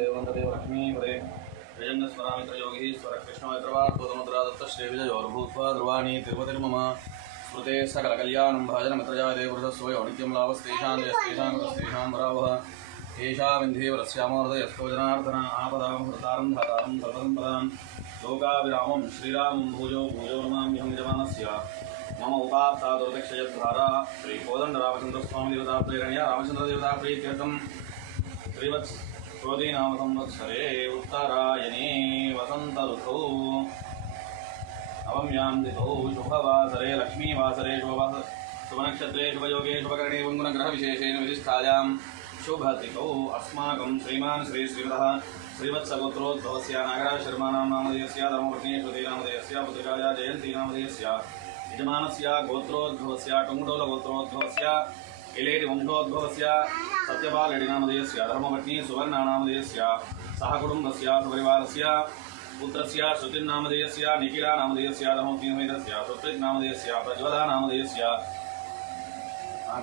देववन्ददेव लक्ष्मीपदे जयङ्गस्मरामित्रयोगी स्वरकृष्णमित्रवार्तोदमुद्रा दत्त श्रीविजयोर्भूत्वा ध्रुवाणी तिरुपतिर्मम स्मृते सकलकल्याणं भाजनमित्रजाय देववृतस्वयो नित्यं लाभस्तेषां यस्तेषां वरावः येषा विन्ध्येवरस्यामोदयस्तो जनार्दन आपदां हृतारं धातारं सर्वदं प्रदां लोकाभिरामं श्रीरामं भूजो भूजो नमाम्यहं यजमानस्य मम उपात्ता दुर्दक्षयद्धारा श्रीकोदण्डरामचन्द्रस्वामी देवता प्रेरणया रामचन्द्रदेवता प्रीत्यर्थं श्रीवत्स क्रोधी नाम संवत्सरे उत्तरायणे वसंत ऋतौ नवम्यां तिथौ शुभवासरे लक्ष्मीवासरे शुभनक्षत्रे शुभयोगे शुभकरणे गुणग्रहविशेषेण विधिष्ठायां शुभतिथौ अस्माकं श्रीमान् श्रीमतः श्रीवत्सगोत्रोद्भवस्य नागराज शर्माणां नामधेयस्य धर्मपत्नी श्रुतिनामधेयस्य पुत्रिकाया जयन्ती नामधेयस्य यजमानस्य गोत्रोद्भवस्य टुङ्गुडोलगोत्रोद्भवस्य इलेरि वंशोद्भवस्य सत्यपालडिनामधेयस्य धर्मपत्नी सुवर्णानामधेयस्य सहकुटुम्बस्य सपरिवारस्य पुत्रस्य श्रुतिर्नामधेयस्य निखिलानामधेयस्य धर्मपत्नीसमेतस्य सुकृतनामधेयस्य प्रज्वलानामधेयस्य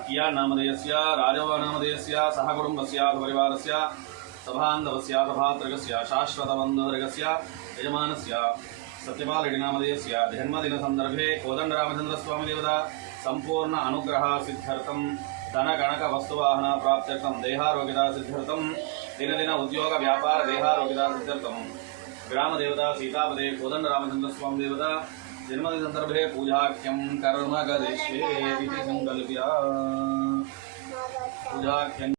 कियानामधेयस्य राजवनामधेयस्य सहकुटुम्बस्य सपरिवारस्य सभान्धवस्य सभात्रगस्य शाश्वतबन्धुवर्गस्य यजमानस्य सत्यपालडिनामधेयस्य जन्मदिनसन्दर्भे कोदण्डरामचन्द्रस्वामिदेवता संपूर्ण अनुग्रह सिद्ध्यर्थं धनगणक वस्तुवाहन प्राप्त्यर्थं देहारोग्यता सिद्ध्यर्थं दिनदिन उद्योग व्यापार देहारोग्यता सिद्ध्यर्थं ग्रामदेवता सीतापदे कोदण्डरामचन्द्रस्वामी देवता जन्मदिन संदर्भे पूजाख्यं कर्म करिष्ये इति संकल्प्य पूजाख्यं